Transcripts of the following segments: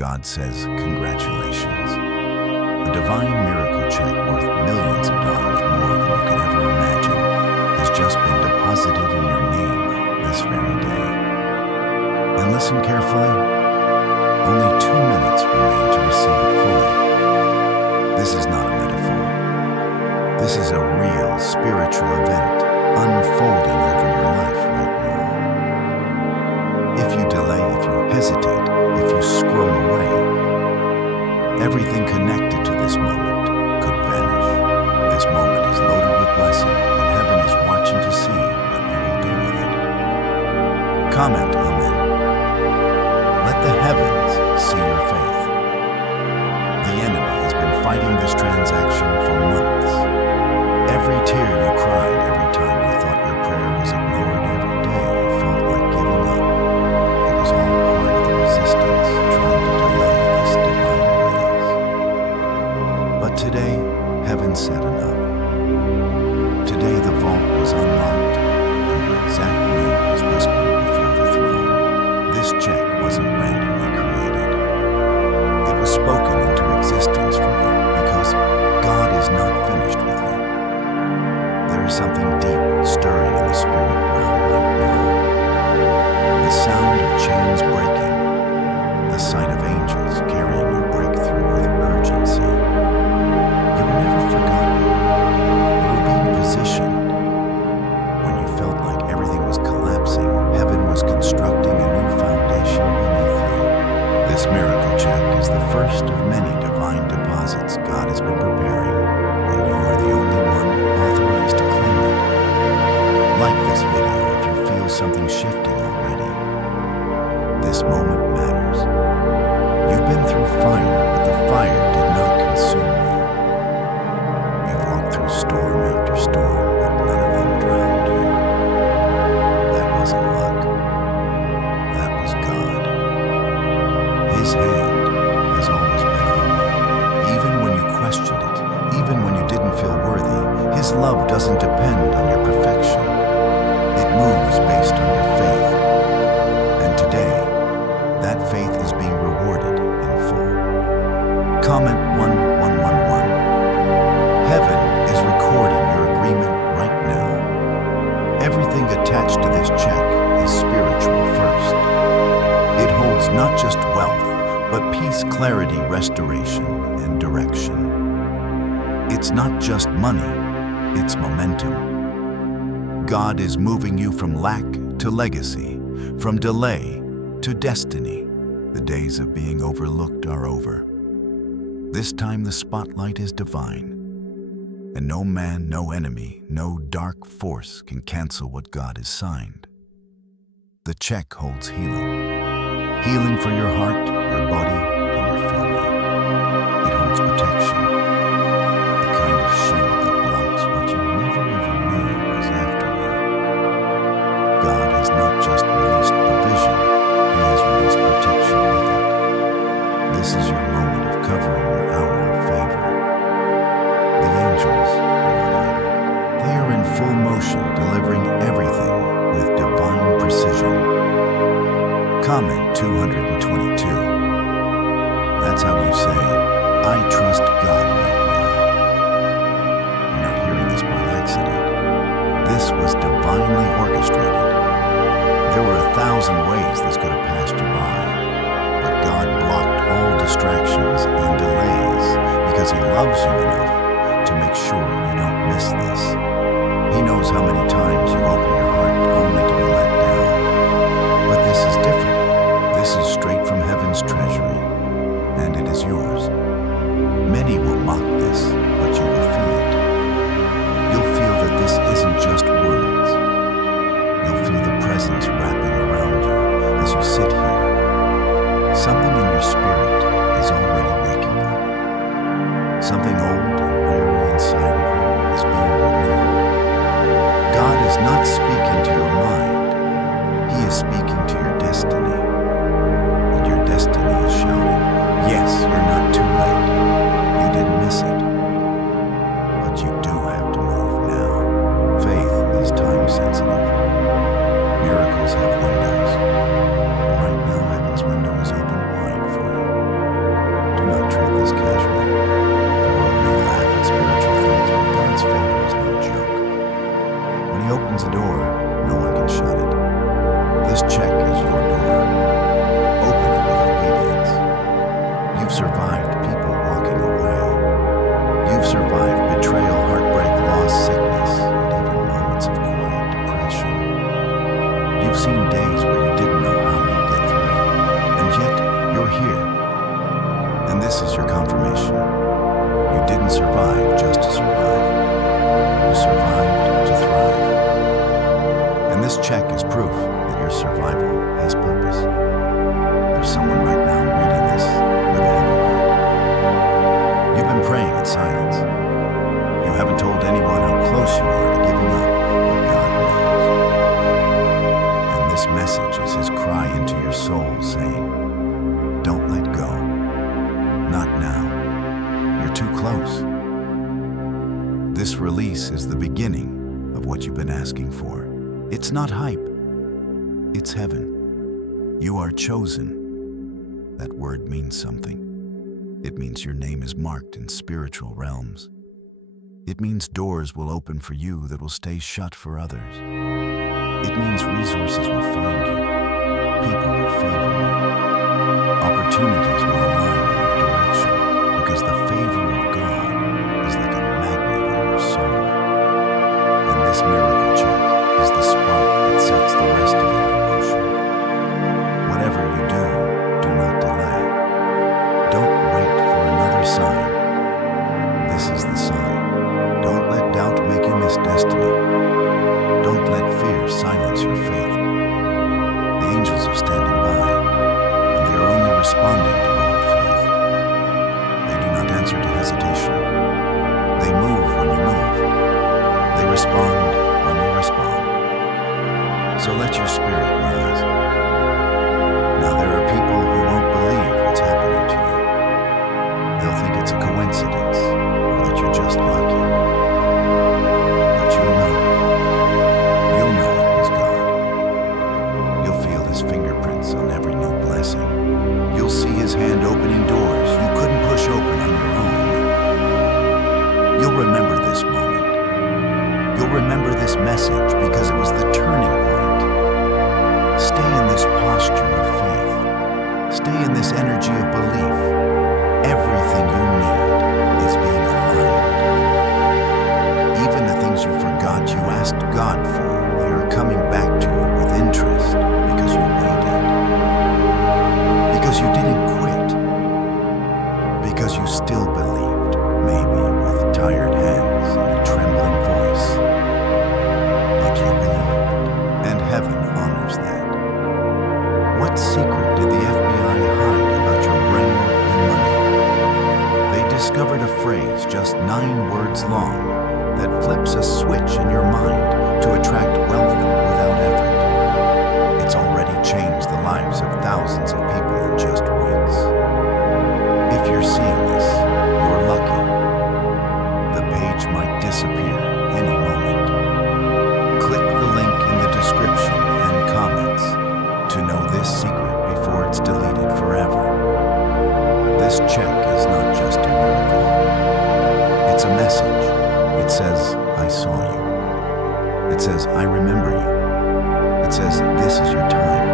God says, congratulations. A divine miracle check worth millions of dollars more than you could ever imagine has just been deposited in your name this very day. And listen carefully, only 2 minutes remain to receive it fully. This is not a metaphor. This is a real spiritual event unfolding over your life right now. If you delay, if you hesitate, if you scroll away, everything connected to this moment could vanish. This moment is loaded with blessing, and heaven is watching to see what you will do with it. Comment, Amen. Let the heavens see your faith. The enemy has been fighting this transaction for months. Every tear you cried, every time you thought your prayer was ignored, every day you felt like giving up, it was all part of the resistance trying to delay this divine release. But today, heaven said enough. Today the vault was unlocked, and your exact name was whispered before the throne. This check wasn't randomly created. It was spoken into existence for you because God is not finished with you. There is something deep stirring in the spirit realm right now. The sound of chains breaking, the sight of angels carrying your breakthrough with urgency. You were never forgotten. You were being positioned. When you felt like everything was collapsing, heaven was constructing a new foundation beneath you. This miracle check is the first of many divine deposits God has been preparing, and you are the only one authorized to claim it. Like this video if you feel something shifting already. This moment matters. You've been through fire, but the fire did not consume you. You've walked through storm after storm, but none of them drowned you. That wasn't luck. That was God. His hand has always been on you. Even when you questioned it, even when you didn't feel worthy, His love doesn't depend on your perfection. It moves based on your faith. And today, that faith is being rewarded in full. Comment 1111. Heaven is recording your agreement right now. Everything attached to this check is spiritual first. It holds not just wealth, but peace, clarity, restoration, and direction. It's not just money, it's momentum. God is moving you from lack to legacy, from delay to destiny. The days of being overlooked are over. This time the spotlight is divine, and no man, no enemy, no dark force can cancel what God has signed. The check holds healing. Healing for your heart, your body, and your family. It holds protection. The kind of shield that blocks what you never even knew was after you. God has not just released provision, He has released protection with it. This is your moment of covering your hour of favor. The angels are not idle. They are in full motion, delivering everything with divine precision. Comment 222. That's how you say, I trust God right now. You're not hearing this by accident. This was divinely orchestrated. There were 1,000 ways this could have passed you by, but God blocked all distractions and delays because He loves you enough to make sure you don't miss this. He knows how many times you open your heart only to be let down. But this is different. This is straight from heaven's treasury, and it is yours. Many will mock this, but you will feel it. You'll feel that this isn't just words. You'll feel the presence wrapping around you as you sit here. Something in your spirit is already waking up. Something old and weary inside of you is being renewed. God is not speaking to your mind. He is speaking to your destiny. And your destiny is shouting, yes, you're not too late. You didn't miss it. But you do have to move now. Faith is time sensitive. Miracles have windows. And right now, heaven's window is open wide for you. this casually. The world may laugh at spiritual things, but God's favor is no joke. When He opens a door, no one can shut it. This check is your door. Open it with obedience. You've survived people walking away. You've survived betrayal, heartbreak, loss, sickness, and even moments of quiet depression. You've seen days where you didn't know how you'd get through, and yet you're here. And this is your confirmation. You didn't survive just to survive. You survived to thrive. And this check is proof that your survival has purpose. There's someone right now reading this with a heavy heart. You've been praying in silence. You haven't told anyone how close you are to giving up, but God knows. And this message is His cry into your soul saying, don't let go. Not now. You're too close. This release is the beginning of what you've been asking for. It's not hype. It's heaven. You are chosen. That word means something. It means your name is marked in spiritual realms. It means doors will open for you that will stay shut for others. It means resources will find you. People will favor you. Opportunities will align in your direction because the favor of God is like a magnet in your soul. And this miracle check is the spark that sets the rest of it in motion. Whatever you do not delay. Don't wait for another sign. This is the sign. Don't let doubt make you miss destiny. Don't let fear silence your faith. The angels are standing by, and they are only responding to bold faith. They do not answer to hesitation. They move when you move. They respond when you respond. So let your spirit rise. Now there are people who won't believe what's happening to you. They'll think it's a coincidence or that you're just lucky. But you'll know. You'll know it was God. You'll feel His fingerprints on every new blessing. You'll see His hand opening doors you couldn't push open on your own. You'll remember this moment. You'll remember this message because it was the turning point. Stay in this posture of faith. Stay in this energy of belief. Everything you need is being aligned. Even the things you forgot you asked God for, they are coming back to you with interest because you waited. Because you didn't quit. Because you still believed, maybe with tired hands and a trembling voice. But you believed, and heaven honors that. What secret did the FBI hide about your brain and money? They discovered a phrase just 9 words long that flips a switch in your mind to attract wealth without effort. It's already changed the lives of thousands of people in just weeks. If you're seeing this, you're lucky. The page might disappear any moment. Click the link in the description and comments to know this secret before it's deleted forever. This check is not just a miracle. It's a message. It says, I saw you. It says, I remember you. It says, this is your time.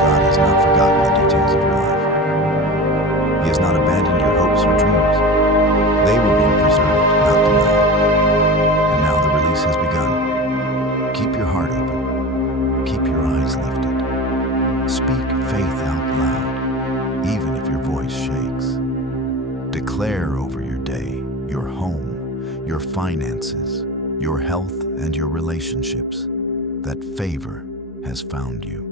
God has not forgotten the details of your life. He has not abandoned your hopes or dreams. They were being preserved, not denied. And now the release has begun. Keep your heart open. Keep your eyes lifted. Speak faith out loud, even if your voice shakes. Declare over your day, your home, your finances, your health, and your relationships that favor has found you.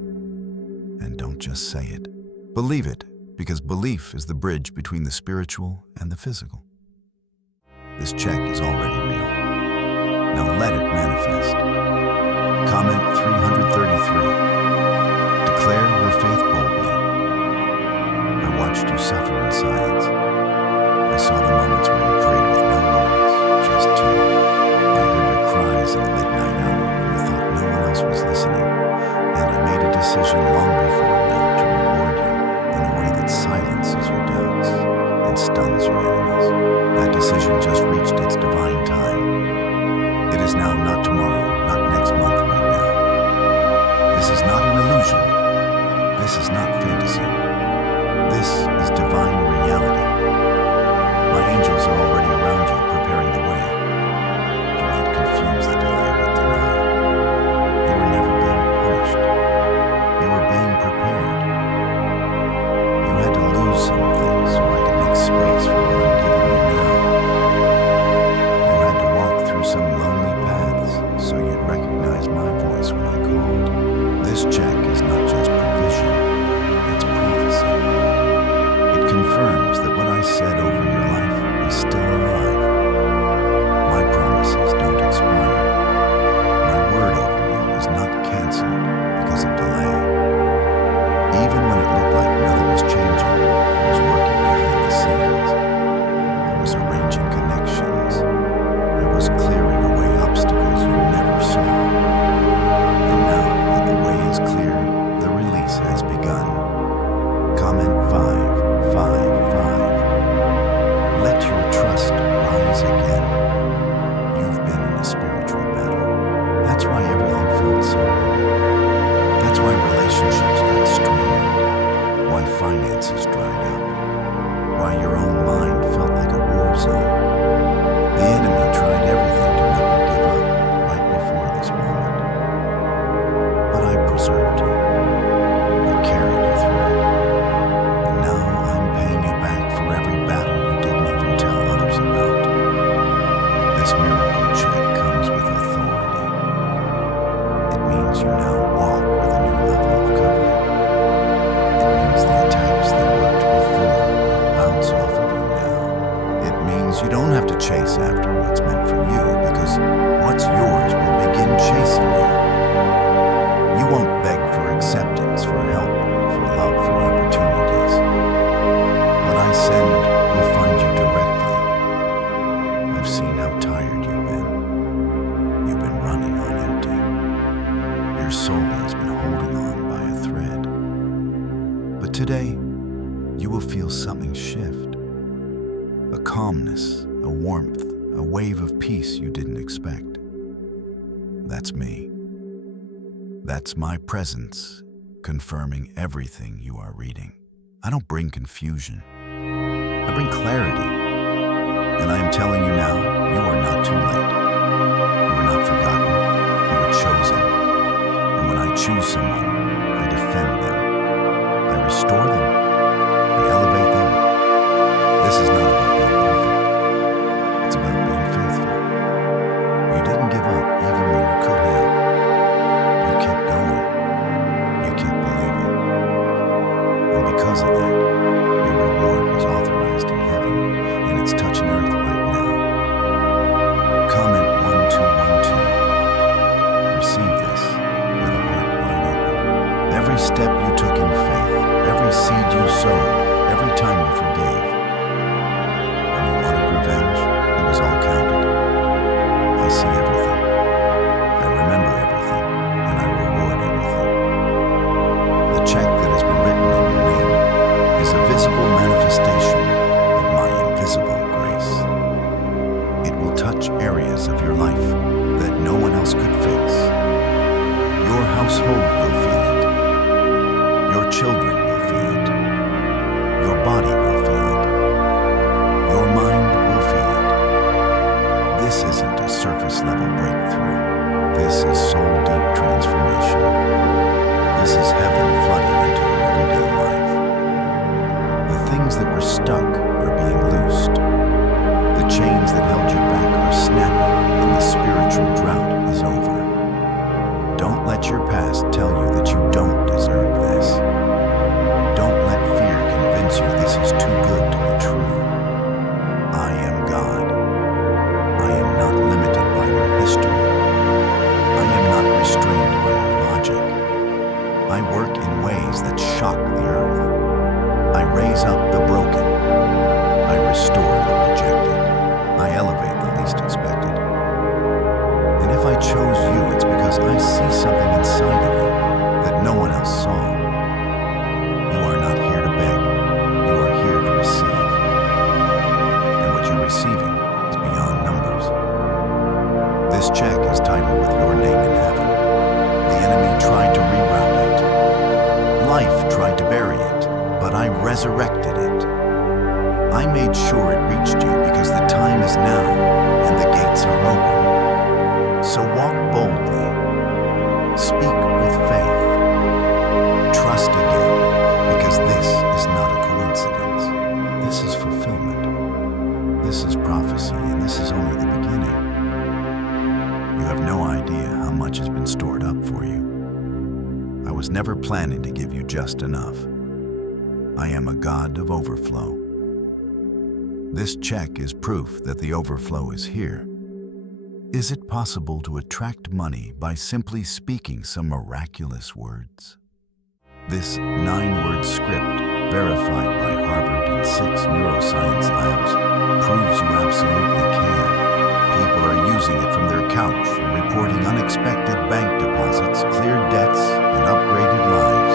And don't just say it. Believe it, because belief is the bridge between the spiritual and the physical. This check is already real. Now let it manifest. Comment 333. Declare your faith boldly. I watched you suffer in silence. I saw the moments where you prayed with no words, just tears. I heard your cries in the midnight hour when you thought no one else was listening. And I made a decision long before now to reward you in a way that silences your doubts. and stuns your enemies. That decision just reached its divine time. It is now, not tomorrow, not next month, right now. This is not an illusion. This is not fantasy. This is divine reality. My angels are already around you, preparing the way. Do not confuse the delay with denial. You were never being punished. You were being prepared. You had to lose some things so I could make space for what I'm giving you now. You had to walk through some lonely paths so you'd recognize my voice when I called. This check is not just provision, it's prophecy. It confirms that what I said over your life is still alive. My promises don't expire. My word over you is not canceled because of delay. Even when it looked like nothing was changing, I was working behind the scenes. I was arranging connections. I was clearing away obstacles you never saw. And now that the way is clear, the release has begun. Comment 555. Let your trust rise again. You've been in a spiritual battle. That's why everything felt so heavy. That's why relationships got strained. Why finances dried up. Why your own mind felt like a war zone. The enemy tried everything to make you give up right before this moment. But I preserved you. I carried you through it. And now I'm paying you back for every battle you didn't even tell others about. This miracle check comes with authority. It means you now walk with a new level of covering. It means the attacks that worked before will bounce off of you now. It means you don't have to chase after what's meant for you, because what's yours will begin chasing you. You won't beg for acceptance, for help, for love, for opportunities. What I send will find you directly. I've seen how tired you've been. You've been running on empty. Your soul has been holding on by a thread. But today, you will feel something shift. A calmness, a warmth, a wave of peace you didn't expect. That's me. That's my presence, confirming everything you are reading. I don't bring confusion. I bring clarity. And I am telling you now, you are not too late. You are not forgotten. You are chosen. And when I choose someone, I defend them. I restore them. I elevate them. This is not about being perfect. It's about being faithful. You didn't give up even when you could have. You kept going. You kept believing. And because of that, your reward was authorized in heaven, and it's touching earth right now. Comment 1212. Receive this with a heart wide open. Every step you took in faith, every seed you sowed, every time you forgave. When you wanted revenge, it was all counted. I see everything. I remember everything, and I reward everything. The check that has been written in your name is a visible manifestation of my invisible grace. It will touch areas of your life that no one else could fix. Your household will feel it. Your children will feel it. Your body will feel it. Your mind will feel it. This isn't a surface level breakthrough. This is soul deep transformation. This is heaven flooding into your everyday life. The things that were stuck are being loosed. The chains that held you back are snapping, and the spiritual drought is over. Don't let your past tell you that you don't deserve this. Don't let fear convince you this is too good to be true. I am God. I am not limited by your history. I am not restrained by your logic. I work in ways that shock the earth. I raise up the broken. I restore the rejected. I elevate the least expected. And if I chose you, it's because I see something inside of you that no one else saw. You are not here to beg. You are here to receive. resurrected it. I made sure it reached you because the time is now and the gates are open. So walk boldly, speak with faith, trust again, because this is not a coincidence. This is fulfillment. This is prophecy, and this is only the beginning. You have no idea how much has been stored up for you. I was never planning to give you just enough. I am a God of overflow. This check is proof that the overflow is here. Is it possible to attract money by simply speaking some miraculous words? This 9-word script, verified by Harvard and 6 neuroscience labs, proves you absolutely can. People are using it from their couch and reporting unexpected bank deposits, cleared debts, and upgraded lives.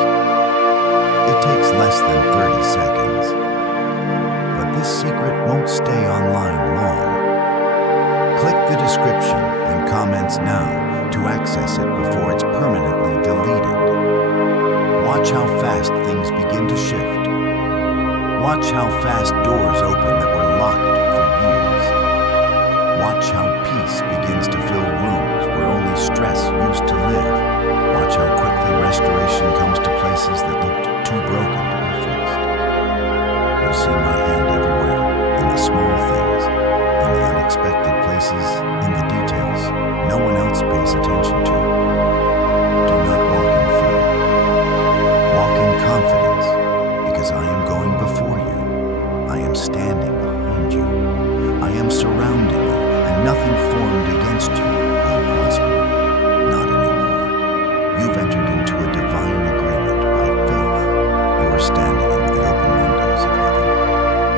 It takes less than 30 seconds. But this secret won't stay online long. Click the description and comments now to access it before it's permanently deleted. Watch how fast things begin to shift. Watch how fast doors open that were locked for years. Watch how peace begins to fill rooms where only stress used to live. Watch how quickly restoration comes to places that looked too broken to be fixed. You'll see my hand everywhere, in the small things, in the unexpected places, in the details no one else pays attention to. Do not walk in fear. Walk in confidence, because I am going before you. I am standing behind you. I am surrounding you, and nothing formed against you will prosper. Not anymore. You've entered into a divine agreement by faith. You are standing under the open windows of heaven,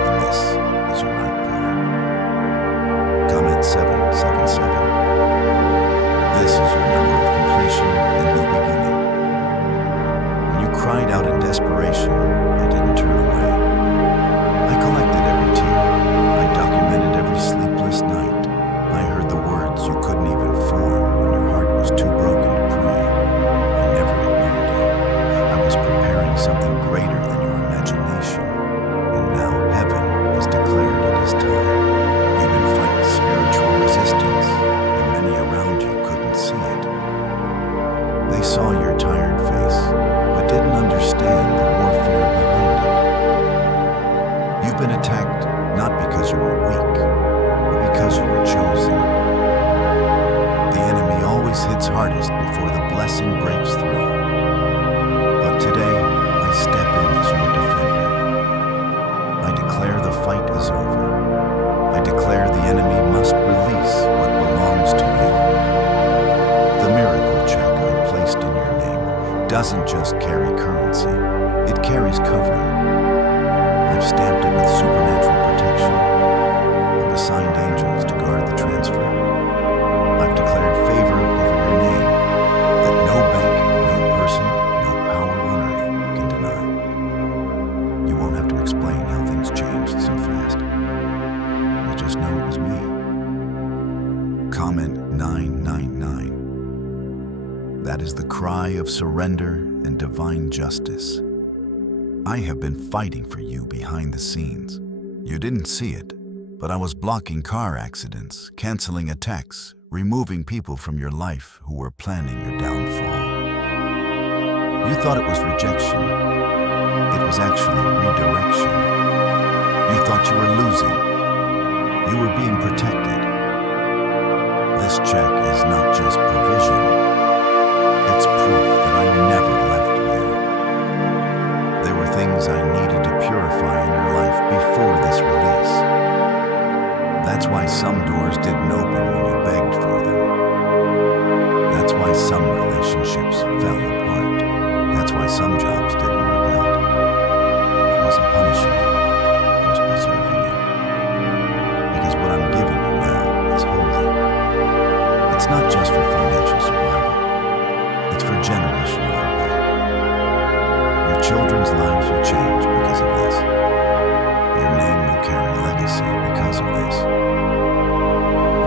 and this is your outpouring. Comment 777. This is your number of completion and new beginning. When you cried out in desperation, I didn't turn away. I collected every tear. I documented every sleepless night. I heard the words you couldn't even form when your heart was too broken to pray. I never ignored you. I was preparing something greater than your imagination. And now heaven has declared it is time. You've been fighting spiritual resistance, and many around you couldn't see it. They saw your tired face, but didn't understand the warfare behind it. You've been attacked not because you were weak, but because you were chosen. The enemy always hits hardest before the blessing breaks through. But today, I step in as your defender. I declare the fight is over. I declare the enemy must release what belongs to you. The miracle check I placed in your name doesn't just carry currency, it carries covering. I've stamped it with supernatural protection. I've assigned angels to guard the transfer. I've declared favor over your name that no bank, no person, no power on earth can deny. You won't have to explain how things changed so fast. You just know it was me. Comment 999. That is the cry of surrender and divine justice. I have been fighting for you behind the scenes. You didn't see it, but I was blocking car accidents, canceling attacks, removing people from your life who were planning your downfall. You thought it was rejection. It was actually redirection. You thought you were losing. You were being protected. This check is not just provision. It's proof that I never left you. There were things I needed to purify in your life before this release. That's why some doors didn't open when you begged for them. That's why some relationships fell apart. That's why some jobs didn't work out. I wasn't punishing you. I was preserving you. Because what I'm giving you now is holy. It's not just for financial survival. It's for generational impact. Your children's lives will change because of this. Your name will carry legacy because of this.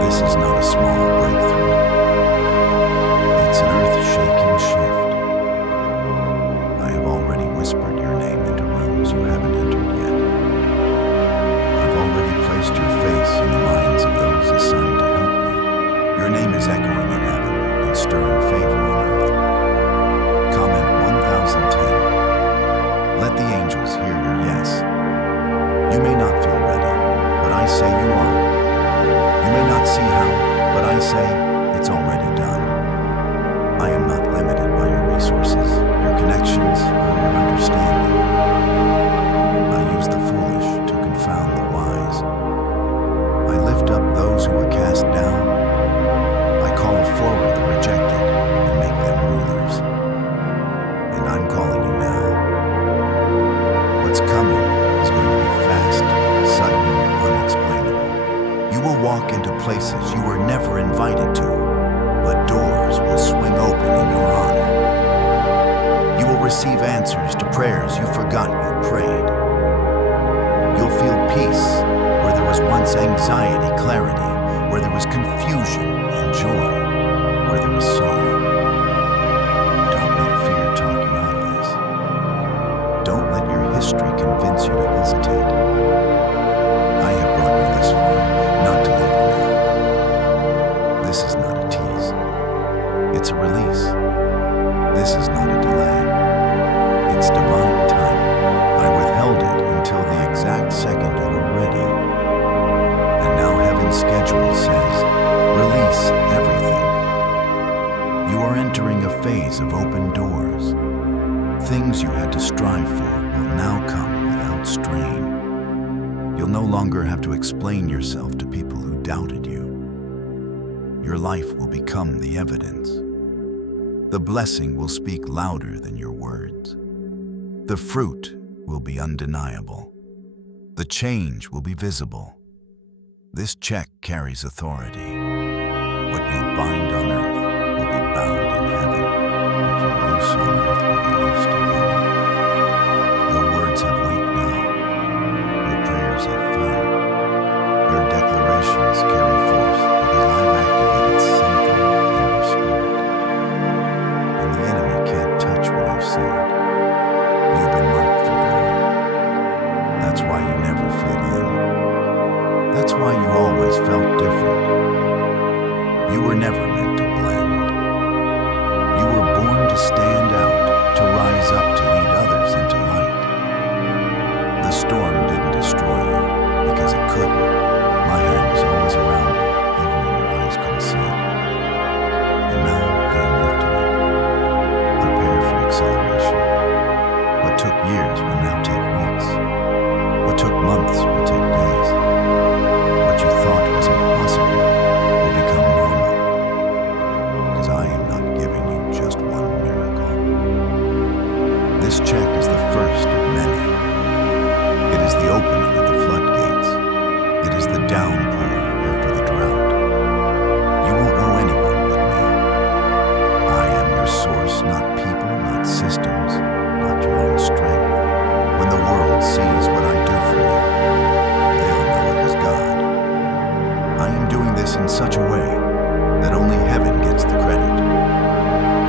This is not a small breakthrough. It's an earth-shaking shift. I have already whispered your name into rooms you haven't say you are. You may not see how, but I say it's already done. I am not limited by your resources, your connections, or your understanding. I use the foolish to confound the wise. I lift up those who are cast down. I call forward the rejected and make them rulers. And I'm calling you now. What's coming is going to be fast, sudden, unexplainable. You will walk into places you were never invited to, but doors will swing open in your honor. You will receive answers to prayers you forgot you prayed. You'll feel peace where there was once anxiety, clarity, where there was confusion and joy, where there was sorrow. Don't let fear talk you out of this. Don't let your history convince you to hesitate. I have brought you this far, not to leave you now. This is not a tease. It's a release. This is not a delay. It's divine timing. I withheld it until the exact second you were ready. And now heaven's schedule says, release everything. You are entering a phase of open doors. Things you had to strive for will now come without strain. You'll no longer have to explain yourself to people who doubted you. Your life will become the evidence. The blessing will speak louder than your words. The fruit will be undeniable. The change will be visible. This check carries authority. What you bind on earth will be bound in heaven. What you loose on earth will be loosed in heaven. Your words have weight now. Your prayers have fire. Your declarations carry force because I've activated something in your spirit. And the enemy can't touch what I've sealed. You've been marked for glory. That's why you never fit in. That's why you always felt different. You were never meant to blend. You were born to stand out, to rise up, to lead others into light. The storm didn't destroy you because it couldn't. My hand was always around you, even when your eyes couldn't see it. And now I am lifting you. Prepare for acceleration. What took years will now take weeks. What took months will take days. What you thought was impossible will become normal. Because I am not giving you just one miracle. This check is the first of many. It is the opening of the floodgates. It is the downpour after the drought. You won't know anyone but me. I am your source, not people, not systems, not your own strength. When the world sees what I do for you, they'll know it was God. I am doing this in such a way that only heaven gets the credit.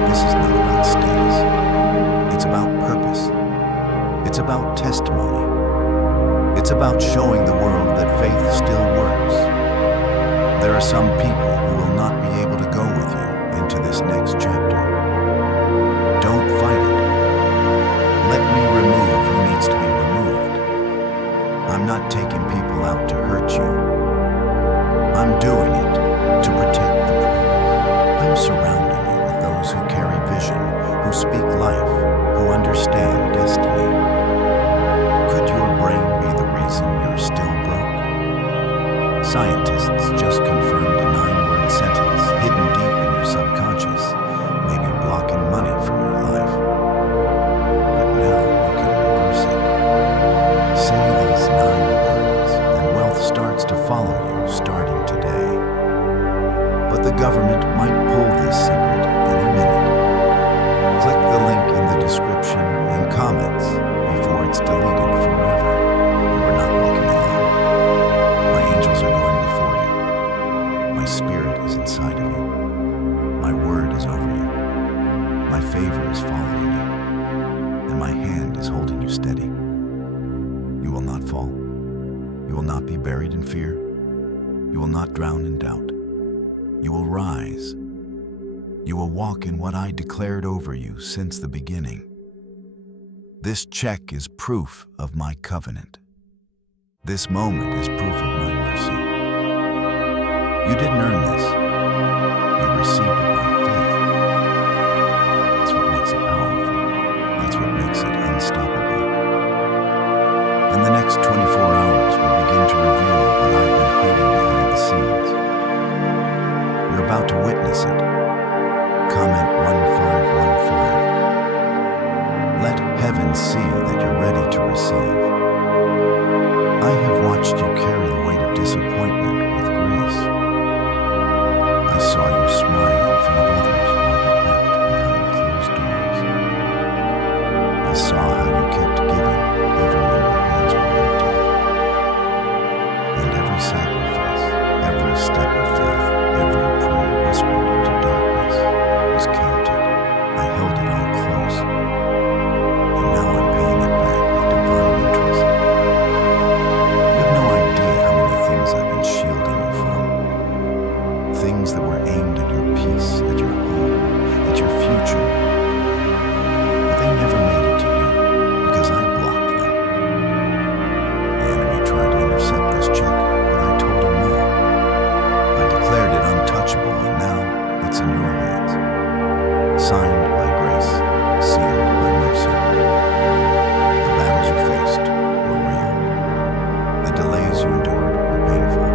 This is not about status. It's about purpose. It's about testimony. It's about showing the world that faith still works. There are some people who will not be able to go with you into this next chapter. Don't fight it. Let me remove who needs to be removed. I'm not taking people out to hurt you. I'm doing it to protect the promise. I'm surrounding you with those who carry vision, who speak life, who understand destiny. Could your brain be the reason you're still broke? Scientists just confirmed a 9-word sentence hidden deep in your subconscious, maybe blocking money from your life. But now you can reverse it. Say these 9 words, and wealth starts to follow you starting today. But the government might pull this secret any minute. Click the link in the description and comments before it's deleted forever. You are not walking alone. My angels are going before you. My spirit is inside of you. My word is over you. My favor is following you. And my hand is holding you steady. You will not fall. You will not be buried in fear. You will not drown in doubt. You will rise. You will walk in what I declared over you since the beginning. This check is proof of my covenant. This moment is proof of my mercy. You didn't earn this. You received it by faith. That's what makes it powerful. That's what makes it unstoppable. And the next 24 hours will begin to reveal what I've been hiding behind the scenes. You're about to witness it. Comment 1515. Let heaven see that you're ready to receive. I have watched you carry the weight of disappointment with grace. I saw you smile in front of others while you wept behind closed doors. I saw how you kept giving even when your hands were empty. And every sacrifice, every step of faith, every prayer whispered into darkness was counted. I held it all close. And now I'm paying it back with divine interest. You have no idea how many things I've been shielding you from. Things that were aimed at your peace, at your home, at your future. But they never made it to you because I blocked them. The enemy tried to intercept this check, but I told him no. I declared it untouchable, and now it's in your hands. Signed by grace, sealed by mercy. The battles you faced were real. The delays you endured were painful.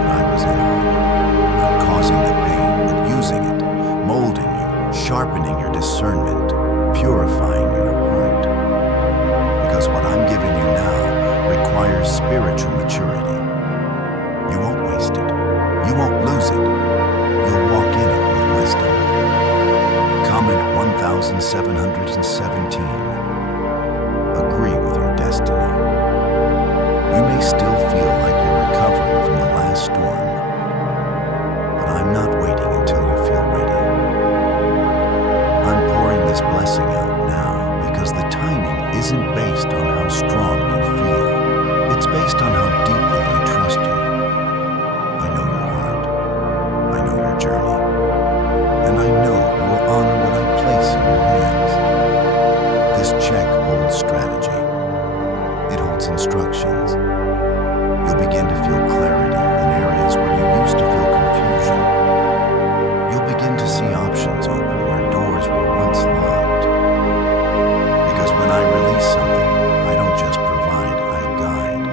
But I was in on it, not causing the pain, but using it, molding you, sharpening your discernment, purifying your heart. Because what I'm giving you now requires spiritual maturity. You won't waste it. You won't lose it. You'll walk in it with wisdom. Comment 1717. Agree with your destiny. You may still feel like you're recovering from the last storm, but I'm not waiting until you feel ready. I'm pouring this blessing out now because the timing isn't based on how strong you feel. It's based on how deeply I trust you. I know your heart. I know your journey. And I know you will honor what I place in your hands. This check holds strategy. It holds instructions. You'll begin to feel clarity in areas where you used to feel confusion. You'll begin to see options open where doors were once locked. Because when I release something, I don't just provide, I guide.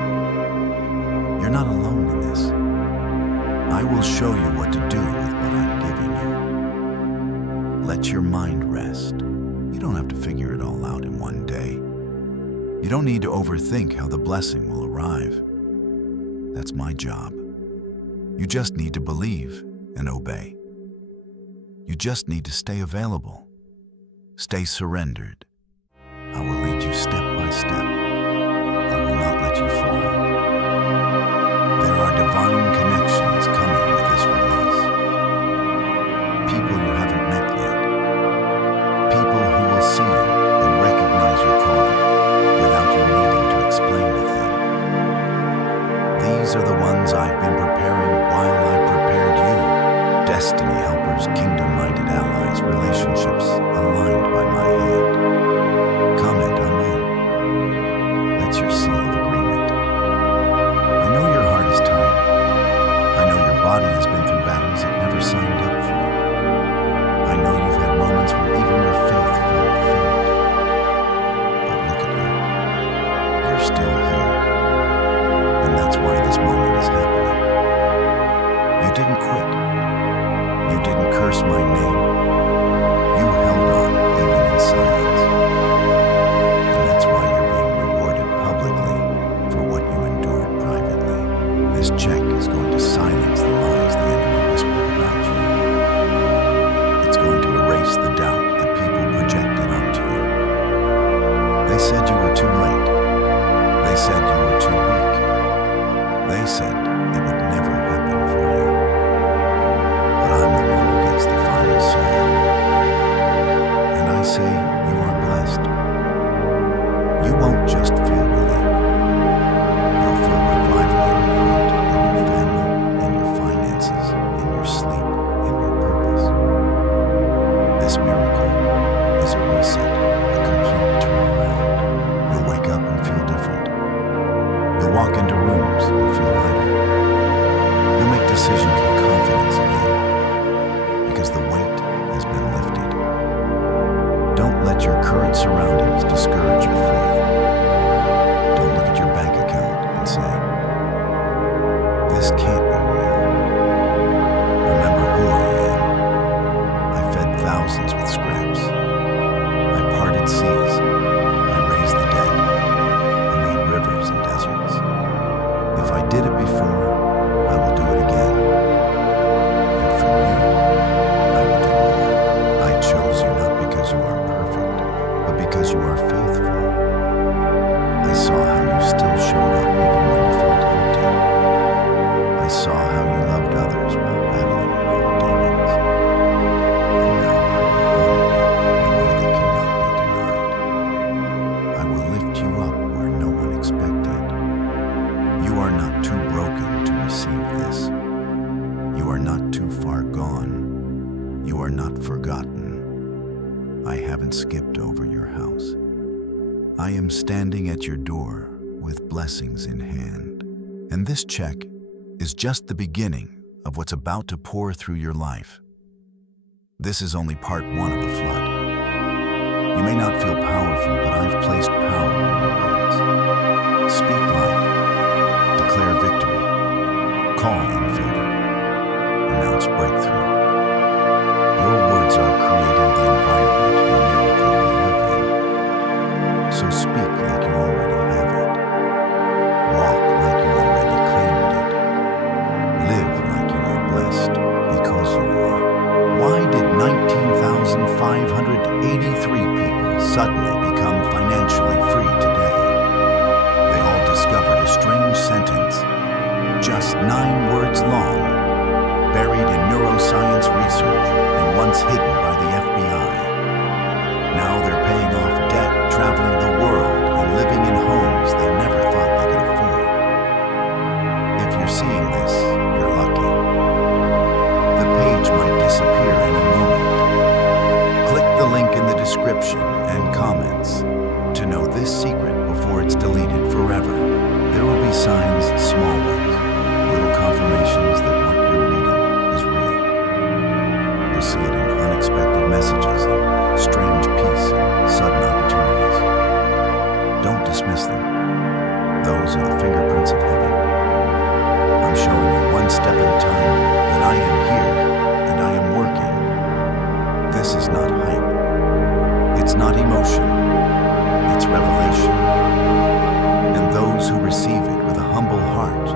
You're not alone in this. I will show you what to do with what I'm giving you. Let your mind rest. You don't have to figure it all out in one day. You don't need to overthink how the blessing will arrive. That's my job. You just need to believe and obey. You just need to stay available. Stay surrendered. I will lead you step by step. I will not let you fall. There are divine connections coming with this release. People you haven't met yet. People who will see you and recognize your calling without you needing to explain a thing. These are the ones I've been preparing while I prepared you. Destiny helpers, kingdom-minded allies, relationships aligned by my hand. Comment Amen. That's your seal of agreement. I know your heart is tired. I know your body has been through battles it never signed up for. I know you've had moments where even your faith felt faint. But look at you. You're still here. And that's why this moment is happening. You didn't quit. You didn't curse my name. You held on even in silence. And that's why you're being rewarded publicly for what you endured privately. This check is going to silence the lies the enemy whispered about you. It's going to erase the doubt that people projected onto you. They said you were too late. They said you were too weak. They said it would never happen for you. But I'm the one who gets the final say. And I say you are blessed. You won't just feel relief. You'll feel revival in your heart, in your family, in your finances, in your sleep, in your purpose. This miracle is a reset, a complete turnaround. You'll wake up and feel different. walk into rooms and feel lighter. You'll make decisions with confidence again, because the weight has been lifted. Don't let your current surroundings discourage your faith. Don't look at your bank account and say, "This can't be real." Remember who I am. I fed thousands with scraps. I parted seas. I raised the dead. I made rivers and deserts. If I did it before, I will do it again. And for you, I will do more. I chose you not because you are perfect, but because you are faithful. I saw how you still showed up even when you felt empty. I saw how you loved others while battling your own demons. And now I will honor you in a way that cannot be denied. I will lift you up where no one expected. You are not too broken to receive this. You are not too far gone. You are not forgotten. I haven't skipped over your house. I am standing at your door with blessings in hand. And this check is just the beginning of what's about to pour through your life. This is only part one of the flood. You may not feel powerful, but I've placed power in your words. Speak life. Declare victory. Call in favor. Announce breakthrough. Your words are creating the environment your miracle will live in. So speak like you already have it. Walk like you already claimed it. Live like you are blessed, because you are. Why did 19,583 people suddenly become financially free today? They all discovered a strange sentence, just 9 words long, buried in neuroscience research and once hidden by the FBI. Now they're paying off debt, traveling the world, and living in homes they never thought they could afford. If you're seeing this, you're lucky. The page might disappear any moment. Click the link in the description and comments to know this secret before it's deleted forever. There will be signs, small ones, little confirmations that what you're reading is real. You'll see it in unexpected messages and strange peace and sudden opportunities. Don't dismiss them. Those are the fingerprints of heaven. I'm showing you one step at a time that I am here and I am working. This is not hype. It's not emotion. It's revelation. And those who receive it with a humble heart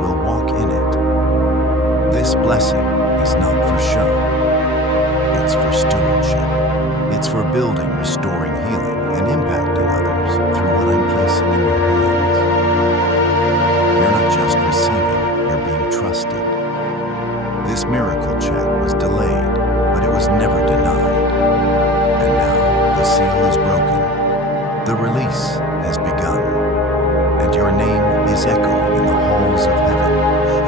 will walk in it. This blessing is not for show. It's for stewardship. It's for building, restoring, healing, and impacting others through what I'm placing in your hands. You're not just receiving, you're being trusted. This miracle check was delayed, but it was never denied. And now the seal is broken. The release has begun. And your name is echoing in the halls of heaven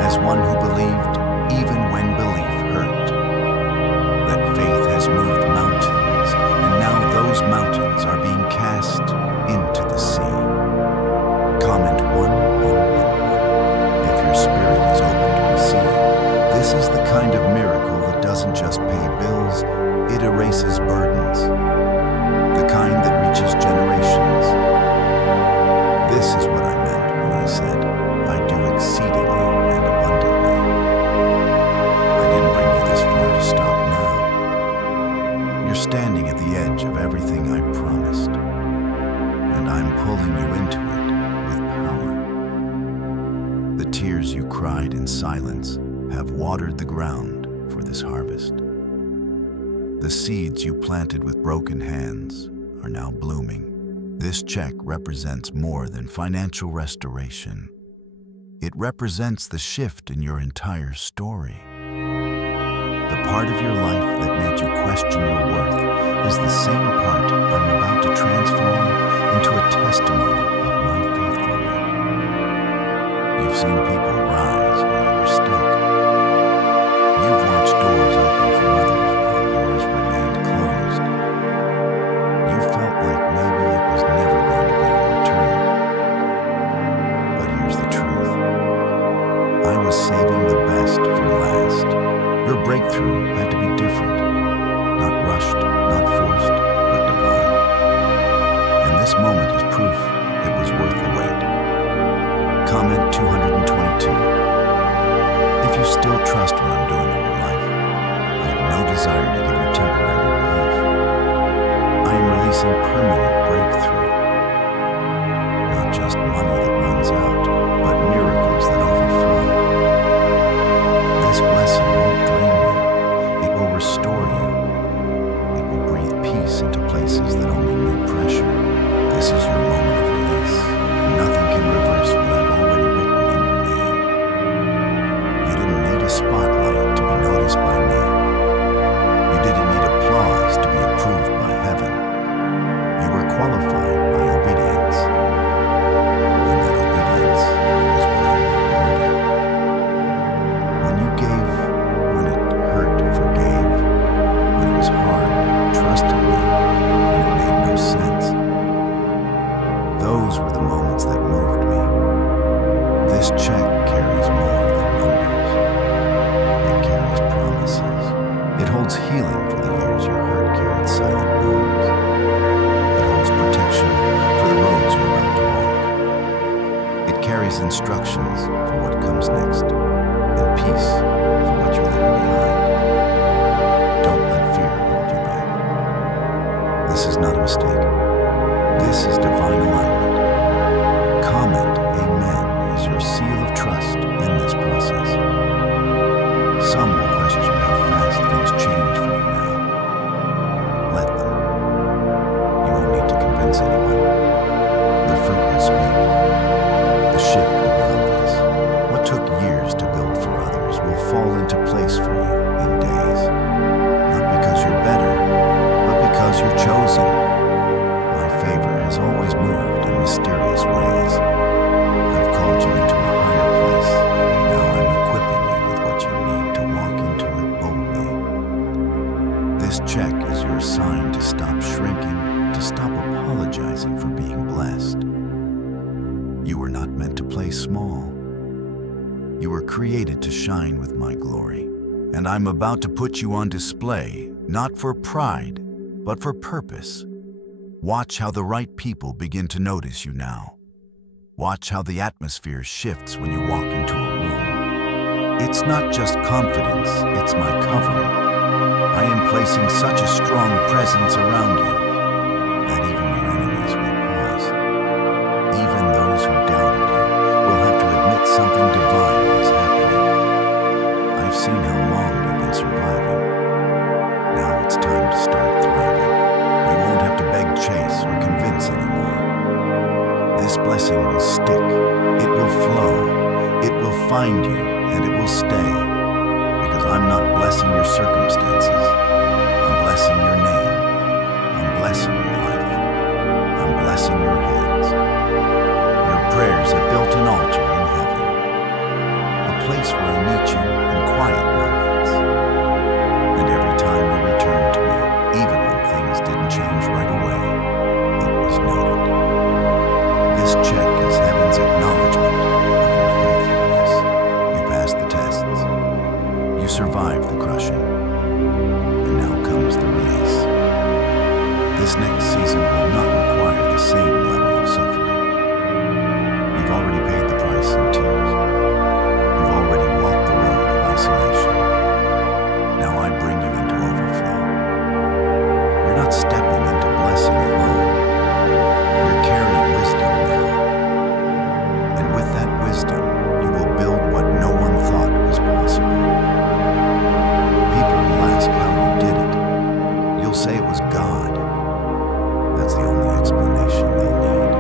as one who believed even when belief hurt. That faith has moved mountains, and now those mountains are being cast into the sea. Comment 1111 if your spirit is open to receive. This is the kind of miracle that doesn't just pay bills, it erases burdens. The kind that reaches generations. This is what I meant when I said, I do exceedingly and abundantly. I didn't bring you this far to stop now. You're standing at the edge of everything I promised, and I'm pulling you into it with power. The tears you cried in silence have watered the ground for this harvest. The seeds you planted with broken hands are now blooming. This check represents more than financial restoration. It represents the shift in your entire story. The part of your life that made you question your worth is the same part I'm about to transform into a testimony of my faithfulness. You've seen people rise while you were stuck. You've watched doors open for others while yours remained closed. You felt like maybe it was never going to be your turn. But here's the Your breakthrough had to be different, not rushed, not forced, but divine. And this moment is proof it was worth the wait. Comment 222. If you still trust what I'm doing in your life, I have no desire to give you temporary relief. I am releasing permanent breakthrough. Not just money that runs out, but miracles that overflow. This blessing won't drain you. It will restore you. It will breathe peace into places that only knew pressure. This is your moment of release. Nothing can reverse what I've already written in your name. You didn't need a spotlight to be noticed by me. You didn't need applause to be approved by heaven. You were qualified by obedience. And that obedience is what I'm rewarding. When you gave, when it hurt, forgave. When it was hard, trusted me. When it made no sense. Those were the moments that moved me. This check carries more than numbers. It carries promises. It holds healing for the years your heart carried silent wounds. It holds protection for the roads you're about to walk. It carries instructions for what comes next, and peace for what you're leaving behind. Don't let fear hold you back. This is not a mistake. This is divine alignment. Comment Amen as your seal of trust in this process. Some will question how fast things change for you now. Let them. You won't need to convince anyone. The fruit will speak. The shift will be obvious. What took years to build for others will fall into place for you in days. Not because you're better, but because you're chosen. My favor has always moved in mysterious ways. I've called you into a higher place, and now I'm equipping you with what you need to walk into it boldly. This check is your sign to stop shrinking, to stop apologizing for being blessed. You were not meant to play small. You were created to shine with my glory, and I'm about to put you on display, not for pride, but for purpose. Watch how the right people begin to notice you now. Watch how the atmosphere shifts when you walk into a room. It's not just confidence, it's my covering. I am placing such a strong presence around you that even your enemies will pause. Even those who doubted you will have to admit something divine is happening. I've seen how long you've been surviving. Now it's time to start thriving. You won't have to beg, chase, or convince anymore. This blessing will stick, it will flow, it will find you, and it will stay. Because I'm not blessing your circumstances, I'm blessing your name, I'm blessing your life, I'm blessing your hands. Your prayers have built an altar in heaven, a place where I meet you in quiet moments. And every time you return to me, even when things didn't change right away, it was noted. This check is heaven's acknowledgement of your faithfulness. You passed the tests. You survived the crushing. And now comes the release. This next season will not require the same level of suffering. You've already paid the price in tears. You've already walked the road of isolation. Now I bring you into overflow. You're not stepping into blessing alone. You're carrying wisdom now. And with that wisdom, you will build what no one thought was possible. People will ask how you did it. You'll say it was God. That's the only explanation they'll need.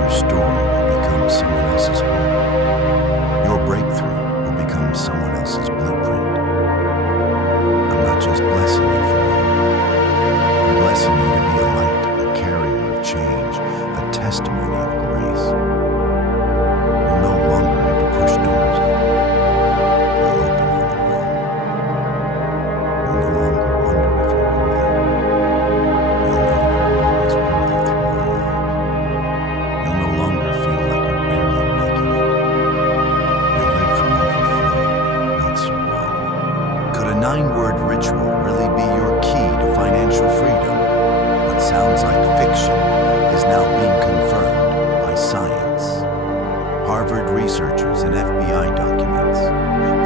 Your story will become someone else's hope. Your breakthrough will become someone else's blueprint. I'm not just blessing you for you. I'm blessing you to be a light, a carrier of change, a testimony of grace. You'll no longer have to push doors open. They'll open on their own. You'll no longer wonder if you're worthy. You'll know you're always worthy through my eyes. You'll no longer feel like you're barely making it. You'll live from overflow, not survive. Harvard researchers and FBI documents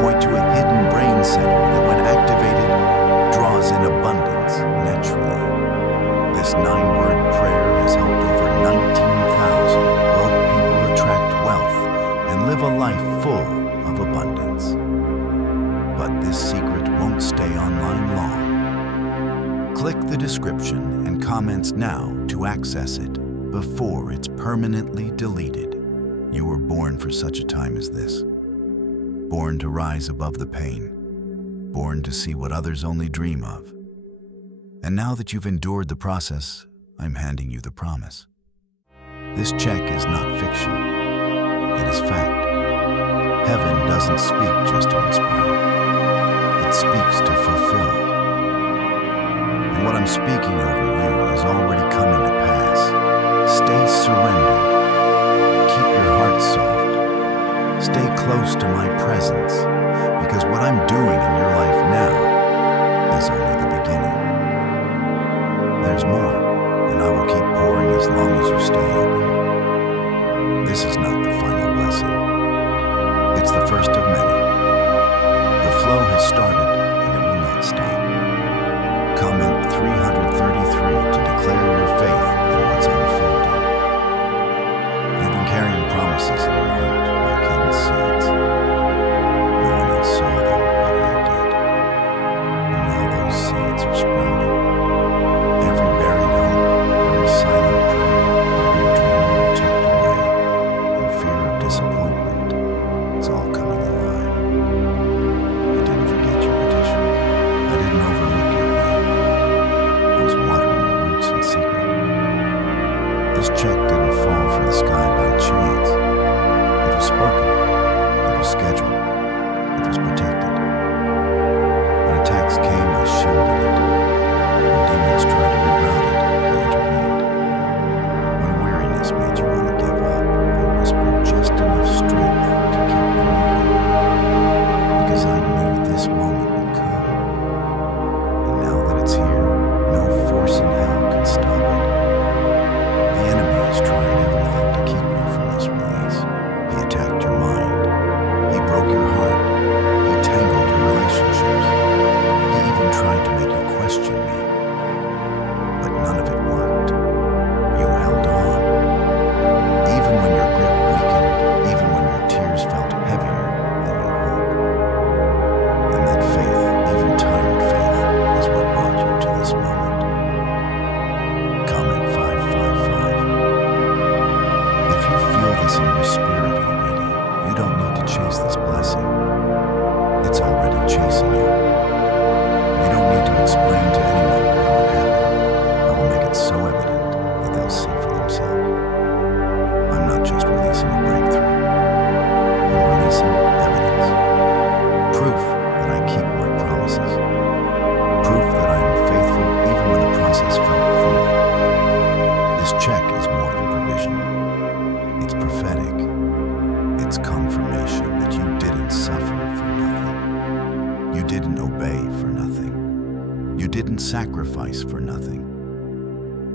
point to a hidden brain center that, when activated, draws in abundance naturally. This 9-word prayer has helped over 19,000 broke people attract wealth and live a life full of abundance. But this secret won't stay online long. Click the description and comments now to access it before it's permanently deleted. You were born for such a time as this. Born to rise above the pain. Born to see what others only dream of. And now that you've endured the process, I'm handing you the promise. This check is not fiction. It is fact. Heaven doesn't speak just to inspire. It speaks to fulfill. And what I'm speaking over you is already coming to pass. Stay surrendered. Keep your heart soft. Stay close to my presence, because what I'm doing in your life now is only the beginning. There's more, and I will keep pouring as long as you stay open. This is not the final blessing. It's the first of many. The flow has started, and it will not stop. Comment 333 to declare your faith in what's unfolding. You've been carrying promises in your heart like hidden seeds. No one else saw them, but I did. And now those seeds are sprouting. Every buried hope, every silent prayer, every dream you tucked away, in fear of disappointment, it's all coming alive. I didn't forget your petition. I didn't overlook your pain. I was watering your roots in secret. This check didn't fall from the sky by chance. It was spoken. It was scheduled. It was protected. When attacks came, I shielded it. When demons tried to reroute it, I intervened. When weariness made you want to give up, I whispered just enough strength to keep you moving. Because I knew this moment would come. And now that it's here, no force in hell can stop it. The enemy has tried everything to keep you from this release. He attacked your mind. He broke your heart. He tangled your relationships. He even tried to make you question me. But none of it worked. You held on. Even when your grip weakened, even when your tears felt heavier than your hope. And that faith, even tired faith, is what brought you to this moment. Comment 555. If you feel this in your spirit already, you don't need to chase this blessing. It's already chasing you. You don't need to explain to anyone how it happened. I will make it so evident that they'll see for themselves. I'm not just releasing a breakthrough. I'm releasing evidence. Proof that I keep my promises. Proof that I am faithful even when the process felt cruel. This check is more than provision. It's prophetic. It's confirmation that you didn't suffer for nothing. You didn't obey for nothing. You didn't sacrifice for nothing.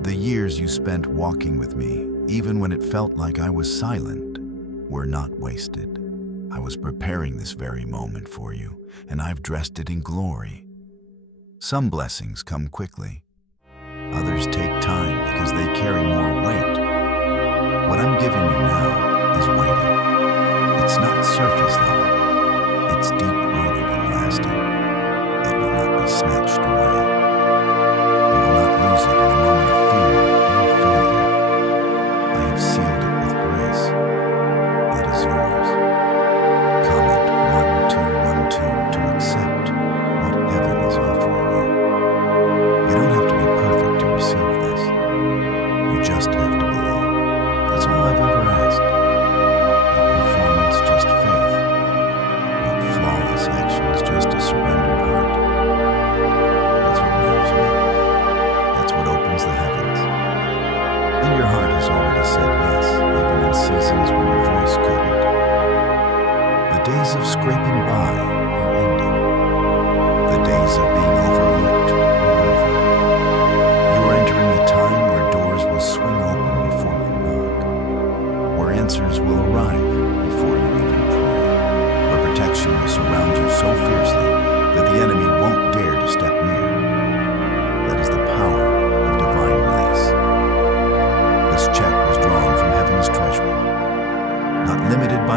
The years you spent walking with me, even when it felt like I was silent, were not wasted. I was preparing this very moment for you, and I've dressed it in glory. Some blessings come quickly. Others take time because they carry more weight. What I'm giving you now is weighty. It's not surface level. It's deep-rooted and lasting. It will not be snatched away. You will not lose it in a moment of fear or failure. I have sealed it with grace. It is yours. Comment 1212 to accept what heaven is offering you. You don't have to be perfect to receive this. You just have to believe. That's all I've ever asked. Not performance, just faith. Not flawless actions, just a surrendered heart. That's what moves me. That's what opens the heavens. And your heart has already said yes, even in seasons when your voice couldn't. The days of scraping by are ending. The days of being overlooked are over. You are entering a time where doors will swing open before you knock, where answers will arrive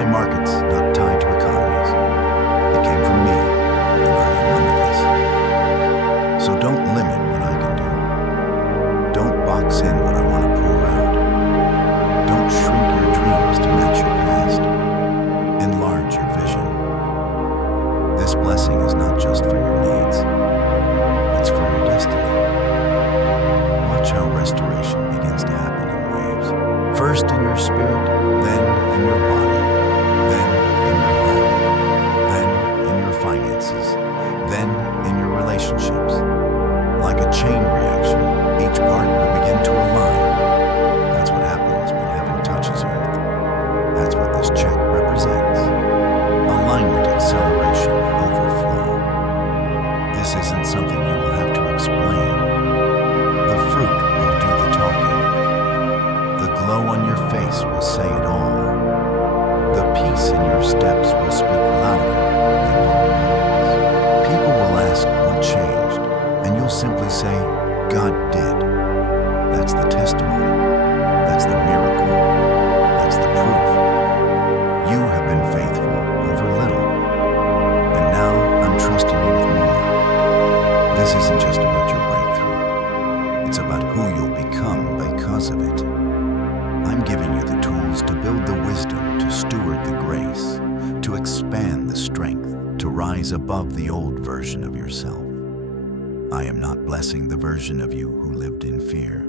by markets, not tied to economies. It came from me, and I am limitless. So don't limit what I can do. Don't box in what I want to pour out. Don't shrink your dreams to match your past. Enlarge your vision. This blessing is not just for your needs. It's for your destiny. Watch how restoration begins to happen in waves. First in your spirit, then in your body, then in your home, then in your finances, then in your relationships. Like a chain reaction, each part will begin to align. That's what happens when heaven touches earth. That's what this check represents. Alignment, acceleration, overflow. This isn't something you will have to explain. The fruit will do the talking. The glow on your face will say it all. The peace in your steps will speak louder than your words. People will ask what changed, and you'll simply say, God did. That's the testimony. That's the miracle. That's the proof. You have been faithful over little, and now I'm trusting you with more. This isn't just about your breakthrough. It's about who you'll become because of it. I'm giving you the tools to build the wisdom, to steward the grace, to expand the strength, to rise above the old version of yourself. I am not blessing the version of you who lived in fear.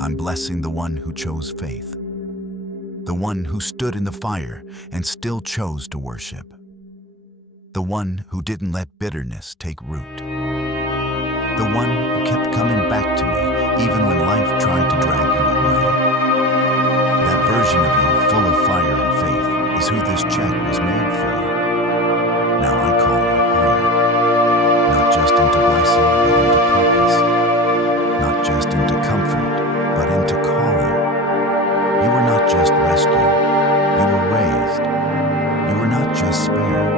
I'm blessing the one who chose faith, the one who stood in the fire and still chose to worship, the one who didn't let bitterness take root, the one who kept coming back to me even when life tried to drag you away. That version of you full of fire and faith is who this check was made for. Now I call you higher, not just into blessing, but into purpose, not just into comfort, but into calling. You were not just rescued, you were raised. You were not just spared,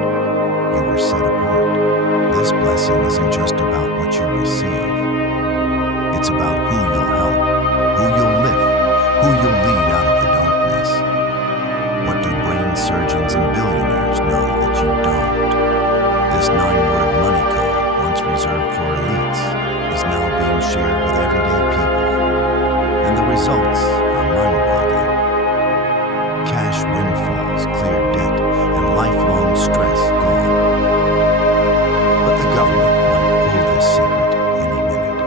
you were set apart. This blessing isn't just about what you receive. It's about who you'll help, who you'll lift, who you'll lead out of the darkness. What do brain surgeons and billionaires know that you don't? This 9-word money code, once reserved for elites, is now being shared with everyday people. And the results are mind-boggling. Cash windfalls, clear debt, and lifelong stress gone. But the government might pull this secret any minute.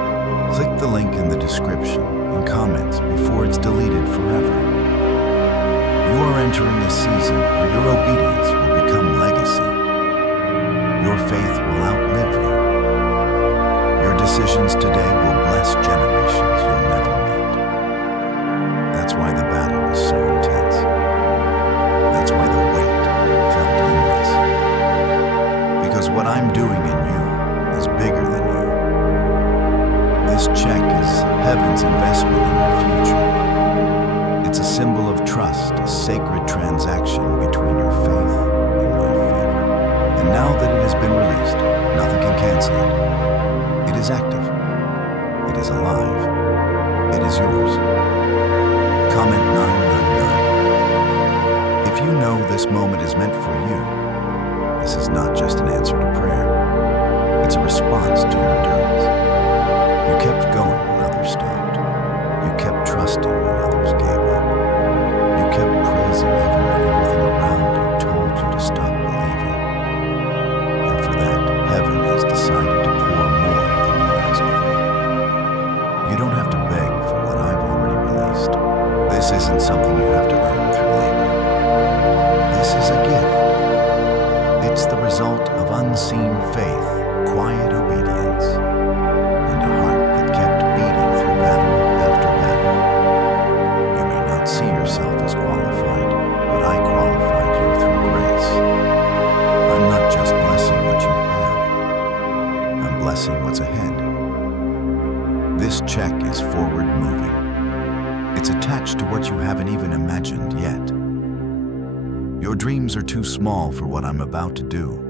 Click the link in the description and comments before it's deleted forever. You are entering a season where your obedience will become legacy. Your faith will outlive you. Your decisions today will bless generations you'll never meet. That's why the battle was so intense. That's why the weight felt endless. Because what I'm doing in you is bigger than you. This check is heaven's investment in your future. It's a symbol of trust, a sacred transaction between your faith and my favor. And now that it has been released, nothing can cancel it. It is active. It is alive. It is yours. Comment 999. If you know this moment is meant for you, this is not just an answer to prayer. It's a response to your endurance. You kept going when others stopped. You kept trusting when others gave up. You kept praising even when everything around you told you to stop believing. And for that, heaven has decided to pour more than you asked for. You don't have to beg for what I've already released. This isn't something you have to earn through labor. This is a gift. It's the result of unseen faith, quiet obedience, and a heart that kept beating through battle after battle. You may not see yourself as qualified, but I qualified you through grace. I'm not just blessing what you have, I'm blessing what's ahead. This check is forward moving. It's attached to what you haven't even imagined yet. Your dreams are too small for what I'm about to do.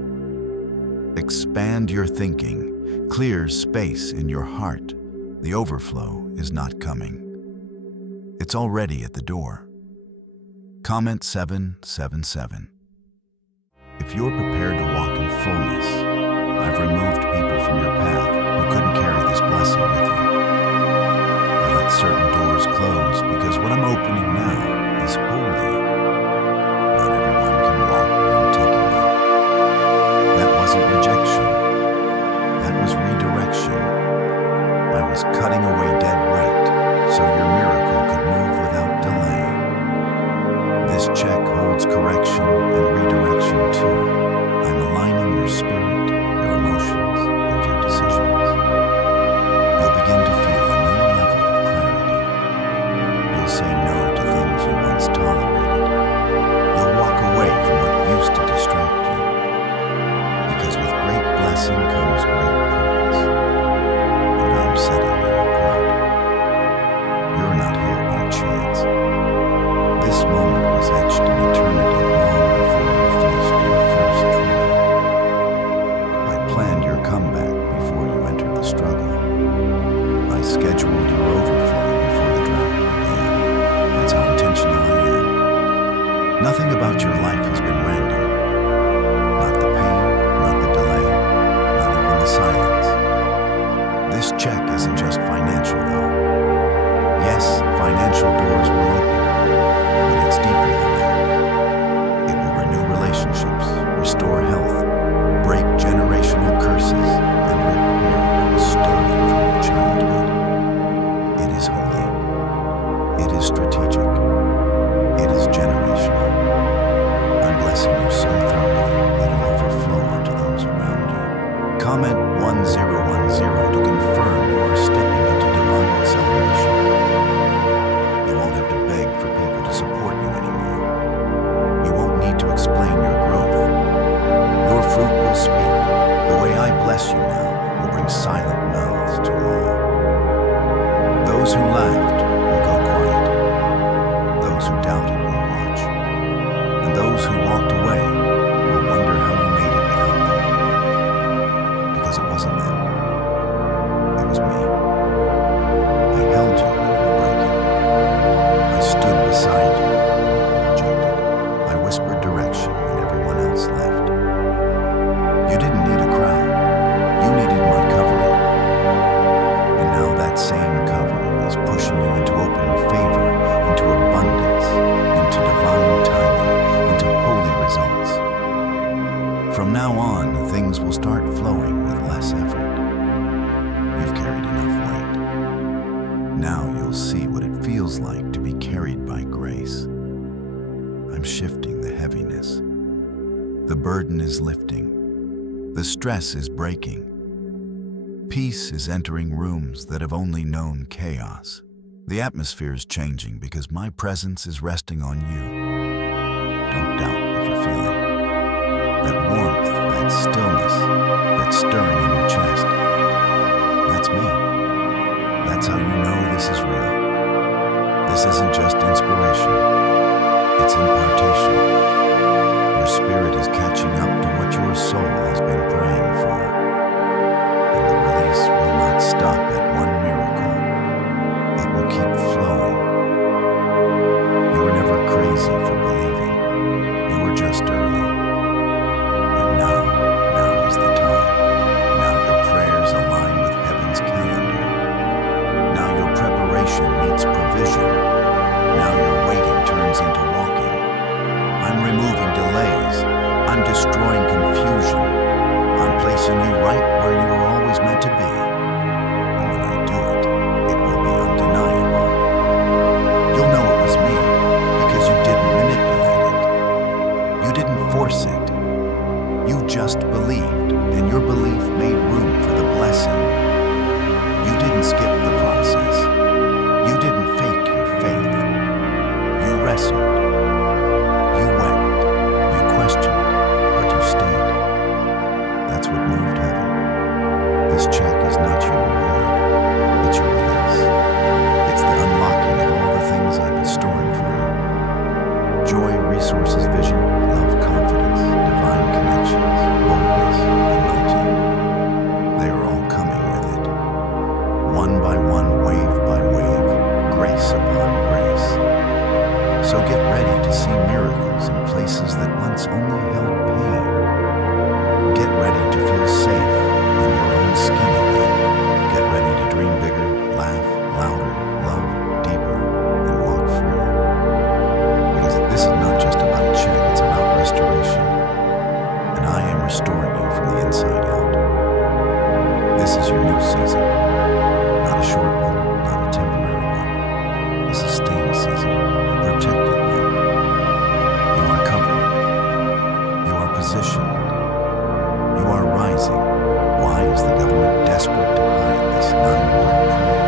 Expand your thinking, clear space in your heart. The overflow is not coming. It's already at the door. Comment 777. If you're prepared to walk in fullness, I've removed people from your path who couldn't carry this blessing with you. I let certain doors close because what I'm opening now is holy. Not everyone can walk where I'm taking you. That wasn't rejection. That was redirection. I was cutting away dead weight so your miracle could move without delay. This check holds correction and redirection too. I'm aligning your spirit, your emotions, and your decisions. You'll begin to feel a new level of clarity. You'll say no to things you once tolerated. You'll walk away from what used to distract you. Because with great blessing comes great purpose. And I'm setting you apart. You're not here by chance. This moment was etched in eternity long before you faced your first trial. I planned your comeback before you entered the struggle. I scheduled your overflow before the drought began. That's how intentional I am. Nothing about your life has been random. Not the pain, not the delay, not even the silence. This check isn't just financial, though. Yes, financial doors will open, but it's deeper than that. It will renew relationships, restore health, break generational curses, and repair what was stolen from your childhood. It is holy. It is strategic. It is generational. I'm blessing you so thoroughly it'll overflow onto those around you. Comment 1010 to confirm you are stepping into divine acceleration. You won't have to beg for people to support you anymore. You won't need to explain your growth. Your fruit will speak. The way I bless you now will bring silent mouths to all. Those who laughed will go quiet. Those who doubted will watch. And those who walked away will wonder how you made it without them. Because it wasn't them. It was me. I held you when you were breaking. I stood beside you when you were rejected. I whispered direction when everyone else left. You didn't need a crowd. You needed my covering. And now that same covering is pushing you into open favor, into abundance, into divine timing, into holy results. From now on, things will start flowing with less effort. You've carried enough weight. Now you'll see what it feels like to be carried by grace. I'm shifting the heaviness. The burden is lifting. The stress is breaking. Peace is entering rooms that have only known chaos. The atmosphere is changing because my presence is resting on you. Don't doubt what you're feeling. That warmth, that stillness, that stirring in your chest. That's me. That's how you know this is real. This isn't just inspiration. It's impartation. Your spirit is catching up to what your soul has been praying for. And the release will not stop at one miracle. It will keep flowing. You were never crazy for believing. You were just early. And now is the time. Now your prayers align with heaven's calendar. Now your preparation meets provision. Now your waiting turns into walking. I'm removing delays. I'm destroying confusion. I'm placing you right where you were always meant to be. And when I do it, it will be undeniable. You'll know it was me because you didn't manipulate it. You didn't force it. You just believed, and your belief made room for the blessing. You didn't skip the process. You didn't fake your faith. You wrestled. You wept. You questioned, but you stayed. That's what moved heaven. This check is not your reward. It's your release. It's the unlocking of all the things I've been storing for you. Joy, resources, vision, love, confidence, divine connections, boldness, anointing. They are all coming with it. One by one, wave by positioned. You are rising. Why is the government desperate to hide this 9-word prayer?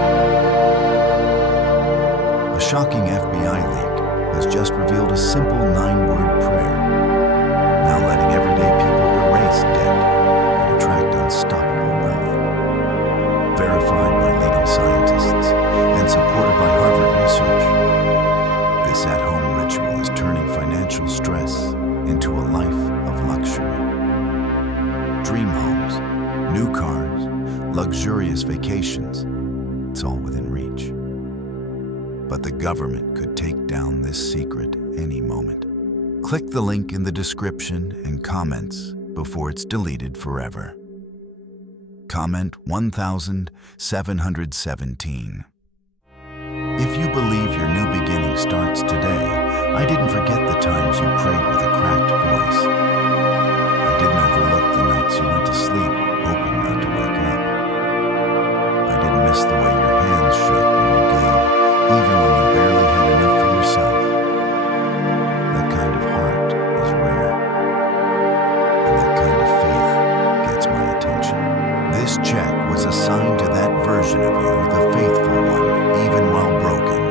A shocking FBI leak has just revealed a simple 9-word prayer, now letting everyday people erase debt and attract unstoppable wealth. Verified by leading scientists and supported by Harvard research, this at-home ritual is turning financial stress into a life of luxury. Dream homes, new cars, luxurious vacations, it's all within reach. But the government could take down this secret any moment. Click the link in the description and comments before it's deleted forever. Comment 1717. If you believe your new beginning starts today, I didn't forget the times you prayed with a cracked voice. I didn't overlook the nights you went to sleep, hoping not to wake up. I didn't miss the way your hands shook when you gave, even when you barely had enough for yourself. That kind of heart is rare, and that kind of faith gets my attention. This check was assigned to that version of you, the faithful one, even while broken.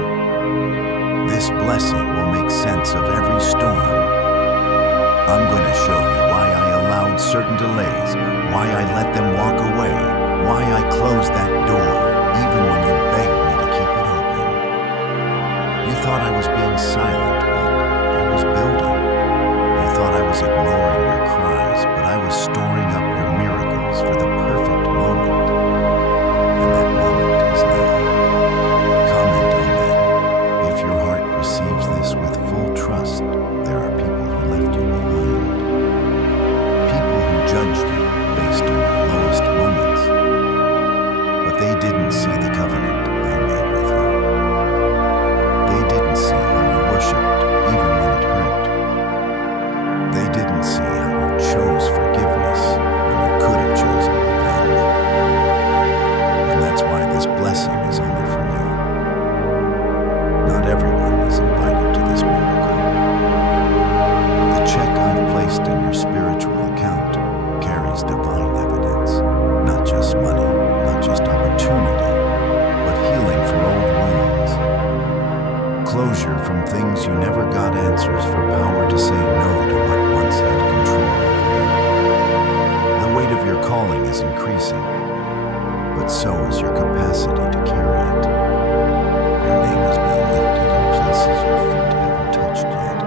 This blessing will make sense of every storm. I'm going to show you why I allowed certain delays, why I let them walk away, why I closed that door, even when you begged me to keep it open. You thought I was being silent, but I was building. You thought I was ignoring your cries, but I was storing up your miracles for the perfect moment. And that moment is now. Comment on that. If your heart receives this with full trust, there are people who left you behind. People who judged you based on your lowest moments. But they didn't see the covenant I made with you. They didn't see how you worshipped even when it hurt. They didn't see how you chose forgiveness when you could have chosen revenge. And that's why this blessing is only for you. Not everyone is invited to this miracle. The check I've placed in your spiritual account carries divine evidence. Not just money, not just opportunity, but healing for old wounds. Closure from things you never got answers for power to say no to what once had control over you. The weight of your calling is increasing, but so is your capacity to carry it. Your name is being lifted in places your feet haven't touched yet.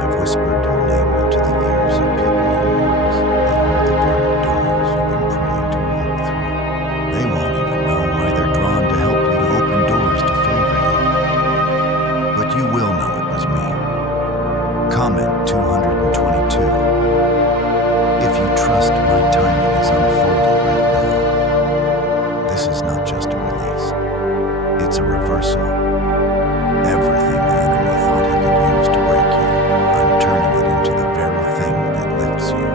I've whispered your name into the ears of people in rooms that hold the very doors you've been praying to walk through. They won't even know why they're drawn to help you to open doors to favor you. But you will know it was me. Comment 222. If you trust my timing is unfolding right now, this is not just a release. It's a reversal. Everything the enemy thought he could use to break you, I'm turning it into the very thing that lifts you.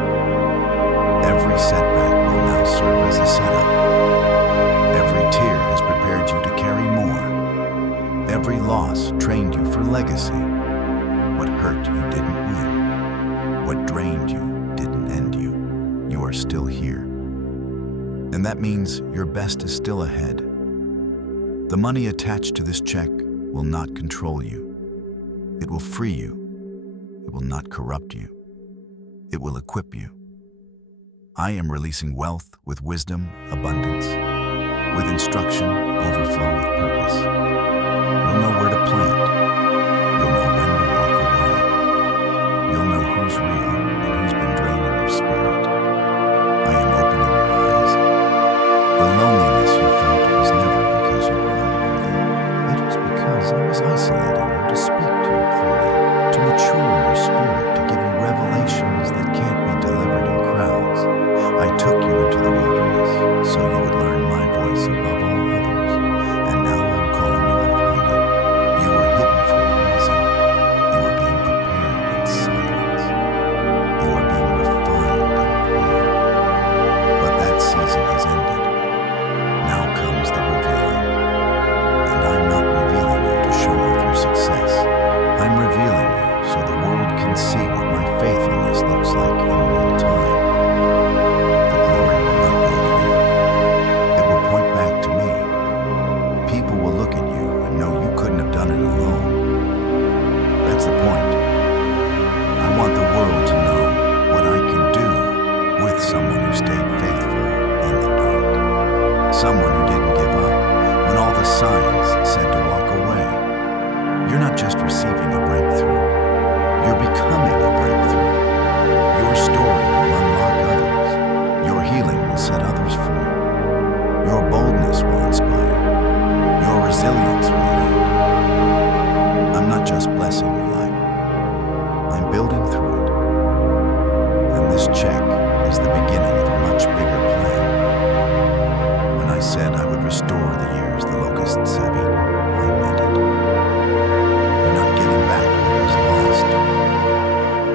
Every setback will now serve as a setup. Every tear has prepared you to carry more. Every loss trained you for legacy. What hurt you didn't win. What drained you didn't end you. You are still here. And that means your best is still ahead. The money attached to this check will not control you. It will free you. It will not corrupt you. It will equip you. I am releasing wealth with wisdom, abundance, with instruction, overflow with purpose. You'll know where to plant. You'll know when to walk away. You'll know who's real and who's been draining your spirit. I am opening your eyes. The loneliness you felt was never because you were unworthy. It was because I was isolating you to speak to you clearly, to mature your spirit, to give you revelations that can't be delivered in crowds. I took you into the wilderness so you would learn my voice above all others. And now I'm calling you out of hiding. You were hidden through it. And this check is the beginning of a much bigger plan. When I said I would restore the years the locusts have eaten, I meant it. You're not getting back what was lost.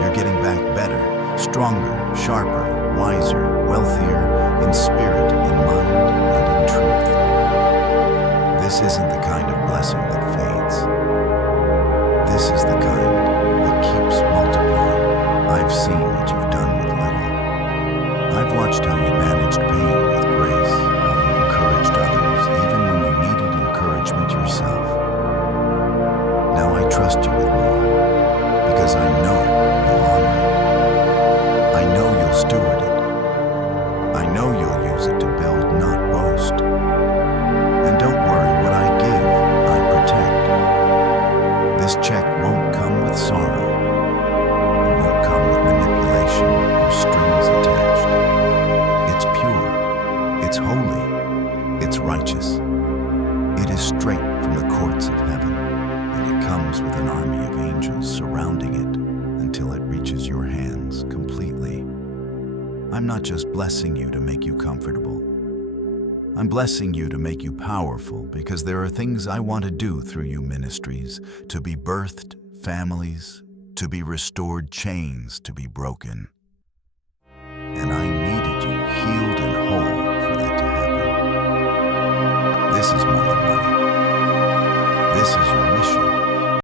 You're getting back better, stronger, sharper, wiser, wealthier in spirit, in mind, and in truth. This isn't the kind of blessing that fades. This is the kind that keeps multiplying. I've seen what you've done with little. I've watched how you managed pain with grace, how you encouraged others even when you needed encouragement yourself. Now I trust you with more, because I know you'll honor it. I know you'll steward it. I know you'll use it to build, not boast. And don't worry, what I give, I protect. This check won't come with sorrow. It won't come with manipulation or strings attached. It's pure, it's holy, it's righteous. It is straight from the courts of heaven, and it comes with an army of angels surrounding it until it reaches your hands completely. I'm not just blessing you to make you comfortable. I'm blessing you to make you powerful, because there are things I want to do through you ministries, to be birthed families, to be restored chains to be broken. And I needed you healed and whole for that to happen. This is more than money. This is your mission.